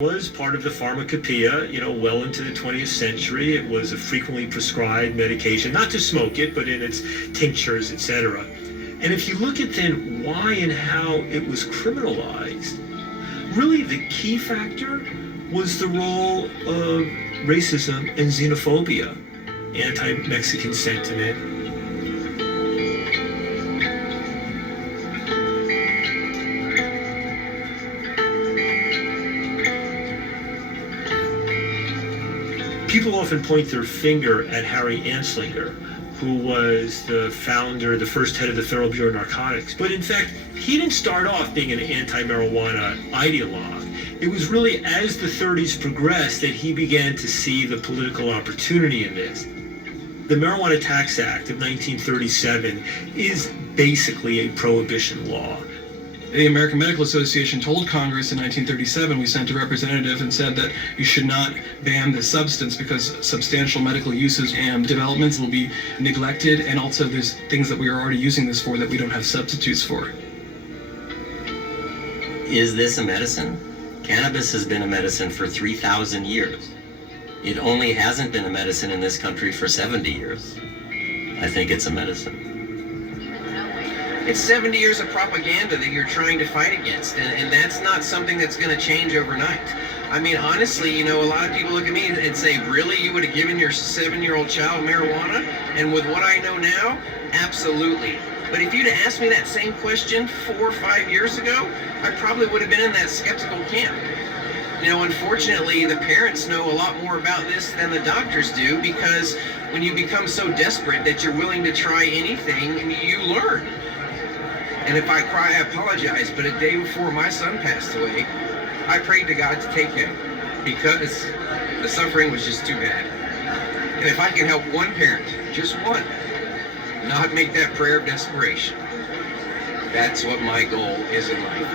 Was part of the pharmacopoeia, well into the 20th century. It was a frequently prescribed medication, not to smoke it, but in its tinctures, etc. And if you look at then why and how it was criminalized, really the key factor was the role of racism and xenophobia, anti-Mexican sentiment. People often point their finger at Harry Anslinger, who was the founder, the first head of the Federal Bureau of Narcotics. But in fact, he didn't start off being an anti-marijuana ideologue. It was really as the 30s progressed that he began to see the political opportunity in this. The Marijuana Tax Act of 1937 is basically a prohibition law. The American Medical Association told Congress in 1937, we sent a representative and said that you should not ban this substance because substantial medical uses and developments will be neglected, and also there's things that we are already using this for that we don't have substitutes for. Is this a medicine? Cannabis has been a medicine for 3,000 years. It only hasn't been a medicine in this country for 70 years. I think it's a medicine. It's 70 years of propaganda that you're trying to fight against, and that's not something that's going to change overnight. I mean, honestly, a lot of people look at me and say, really, you would have given your 7-year-old child marijuana? And with what I know now, absolutely. But if you'd have asked me that same question 4 or 5 years ago, I probably would have been in that skeptical camp. Unfortunately, the parents know a lot more about this than the doctors do, because when you become so desperate that you're willing to try anything, you learn. And if I cry, I apologize. But a day before my son passed away, I prayed to God to take him because the suffering was just too bad. And if I can help one parent, just one, not make that prayer of desperation, that's what my goal is in life.